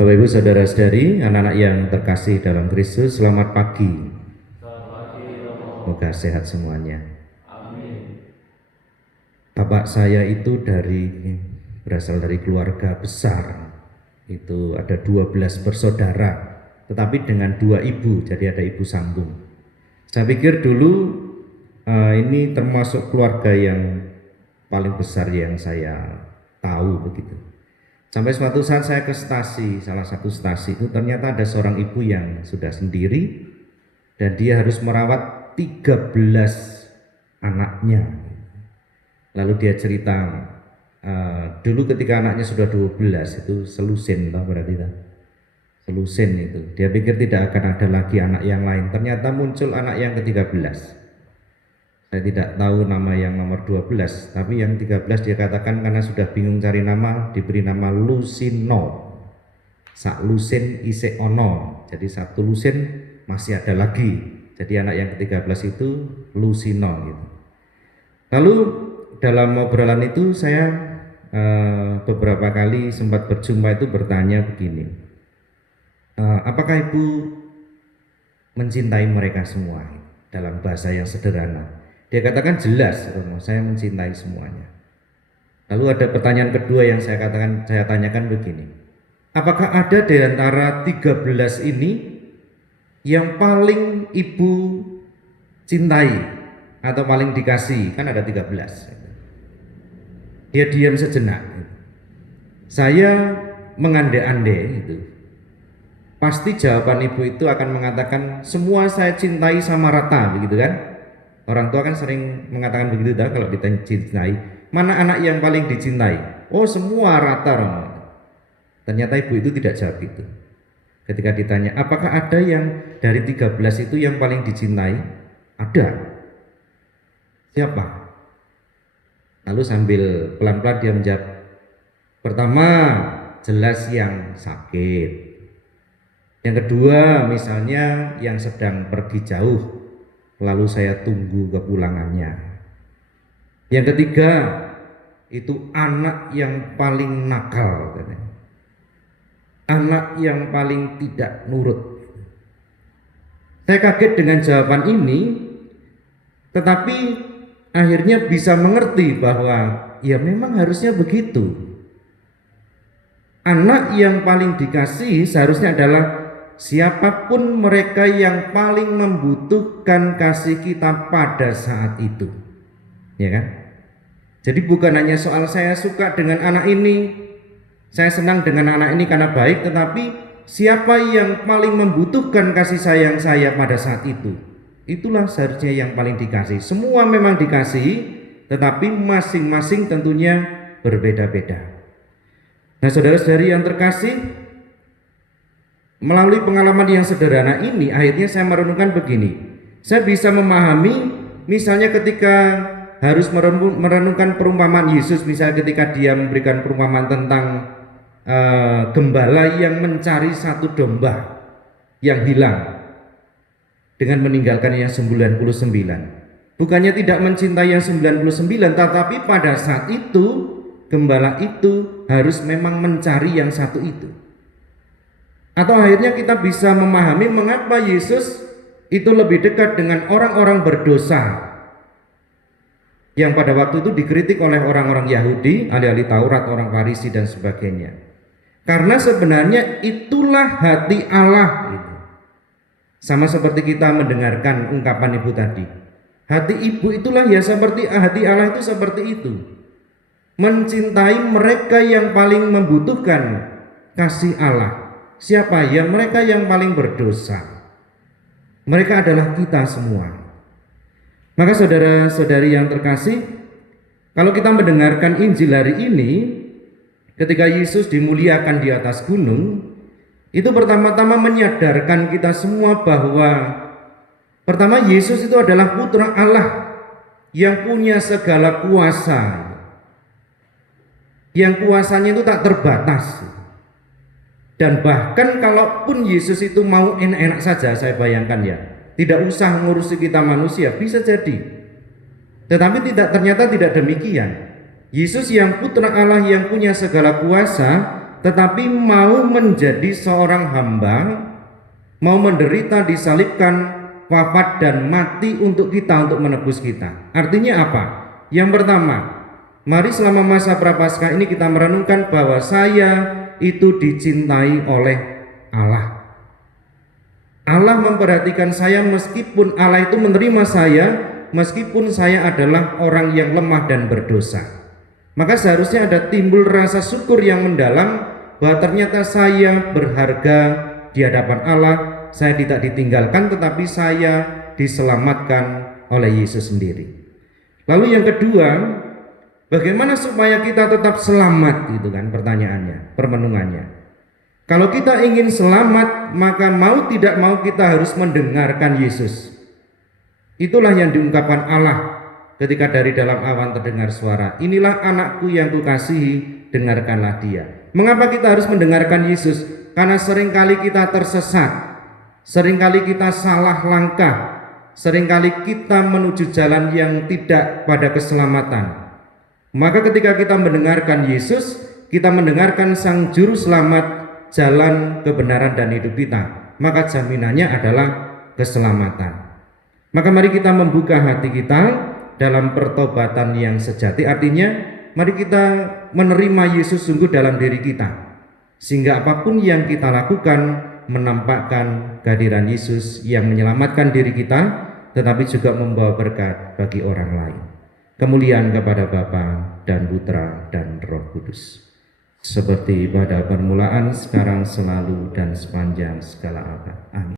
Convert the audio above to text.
Bapak Ibu Saudara-saudari, anak-anak yang terkasih dalam Kristus, selamat pagi. Selamat pagi, Romo. Semoga sehat semuanya. Amin. Bapak saya itu berasal dari keluarga besar. Itu ada 12 bersaudara, tetapi dengan 2 ibu, jadi ada ibu sambung. Saya pikir dulu ini termasuk keluarga yang paling besar yang saya tahu begitu. Sampai suatu saat saya ke stasi, salah satu stasi itu ternyata ada seorang ibu yang sudah sendiri dan dia harus merawat 13 anaknya. Lalu dia cerita, dulu ketika anaknya sudah 12 itu selusin, tahu berarti tak? Selusin itu. Dia pikir tidak akan ada lagi anak yang lain. Ternyata muncul anak yang ke-13. Saya tidak tahu nama yang nomor 12, tapi yang 13 dia katakan karena sudah bingung cari nama, diberi nama Lusino. Sak lusin isik ono. Jadi satu lusin masih ada lagi. Jadi anak yang ke-13 itu Lusino gitu. Lalu dalam obrolan itu saya beberapa kali sempat berjumpa itu bertanya begini. Apakah Ibu mencintai mereka semua? Dalam bahasa yang sederhana. Dia katakan jelas, Romo, saya mencintai semuanya. Lalu ada pertanyaan kedua yang saya tanyakan begini. Apakah ada di antara 13 ini yang paling Ibu cintai atau paling dikasih? Kan ada 13. Dia diam sejenak. Saya mengandai-andai itu. Pasti jawaban ibu itu akan mengatakan semua saya cintai sama rata, begitu kan? Orang tua kan sering mengatakan begitu dah kalau ditanya cintai. Mana anak yang paling dicintai? Oh semua rata, Romo. Ternyata ibu itu tidak jawab itu. Ketika ditanya apakah ada yang dari 13 itu yang paling dicintai? Ada. Siapa? Lalu sambil pelan-pelan dia menjawab. Pertama, jelas yang sakit. Yang kedua, misalnya yang sedang pergi jauh, lalu saya tunggu kepulangannya. Yang ketiga, itu anak yang paling nakal, anak yang paling tidak nurut. Saya kaget dengan jawaban ini, tetapi akhirnya bisa mengerti bahwa ya memang harusnya begitu. Anak yang paling dikasihi seharusnya adalah siapapun mereka yang paling membutuhkan kasih kita pada saat itu, ya kan? Jadi bukan hanya soal saya suka dengan anak ini, saya senang dengan anak ini karena baik, tetapi siapa yang paling membutuhkan kasih sayang saya pada saat itu, itulah seharusnya yang paling dikasih. Semua memang dikasihi, tetapi masing-masing tentunya berbeda-beda. Nah, saudara-saudari yang terkasih, melalui pengalaman yang sederhana ini, akhirnya saya merenungkan begini. Saya bisa memahami, misalnya ketika harus merenungkan perumpamaan Yesus, misalnya ketika dia memberikan perumpamaan tentang gembala yang mencari satu domba yang hilang dengan meninggalkan yang 99. Bukannya tidak mencintai yang 99, tetapi pada saat itu gembala itu harus memang mencari yang satu itu. Atau akhirnya kita bisa memahami mengapa Yesus itu lebih dekat dengan orang-orang berdosa yang pada waktu itu dikritik oleh orang-orang Yahudi, ahli-ahli Taurat, orang Farisi dan sebagainya. Karena sebenarnya itulah hati Allah itu. Sama seperti kita mendengarkan ungkapan ibu tadi. Hati ibu itulah ya seperti hati Allah itu seperti itu. Mencintai mereka yang paling membutuhkan kasih Allah. Siapa? Yang mereka yang paling berdosa. Mereka adalah kita semua. Maka saudara-saudari yang terkasih, kalau kita mendengarkan Injil hari ini, ketika Yesus dimuliakan di atas gunung, itu pertama-tama menyadarkan kita semua bahwa pertama Yesus itu adalah putra Allah yang punya segala kuasa, yang kuasanya itu tak terbatas. Dan bahkan kalaupun Yesus itu mau enak-enak saja, saya bayangkan ya, tidak usah ngurusi kita manusia, bisa jadi. Tetapi ternyata tidak demikian. Yesus yang putra Allah yang punya segala kuasa, tetapi mau menjadi seorang hamba, mau menderita, disalibkan, wafat dan mati untuk kita, untuk menebus kita. Artinya apa? Yang pertama, mari selama masa Prapaskah ini kita merenungkan bahwa saya itu dicintai oleh Allah. Allah memperhatikan saya meskipun Allah itu menerima saya, meskipun saya adalah orang yang lemah dan berdosa. Maka seharusnya ada timbul rasa syukur yang mendalam bahwa ternyata saya berharga di hadapan Allah, saya tidak ditinggalkan tetapi saya diselamatkan oleh Yesus sendiri. Lalu yang kedua, bagaimana supaya kita tetap selamat, gitu kan pertanyaannya, permenungannya. Kalau kita ingin selamat, maka mau tidak mau kita harus mendengarkan Yesus. Itulah yang diungkapkan Allah ketika dari dalam awan terdengar suara, inilah anakku yang kukasihi, dengarkanlah dia. Mengapa kita harus mendengarkan Yesus? Karena seringkali kita tersesat, seringkali kita salah langkah, seringkali kita menuju jalan yang tidak pada keselamatan. Maka ketika kita mendengarkan Yesus, kita mendengarkan Sang Juru Selamat, jalan kebenaran dan hidup kita, maka jaminannya adalah keselamatan. Maka mari kita membuka hati kita dalam pertobatan yang sejati. Artinya mari kita menerima Yesus sungguh dalam diri kita, sehingga apapun yang kita lakukan menampakkan kehadiran Yesus yang menyelamatkan diri kita, tetapi juga membawa berkat bagi orang lain. Kemuliaan kepada Bapa dan Putra dan Roh Kudus, seperti pada permulaan, sekarang, selalu, dan sepanjang segala abad. Amin.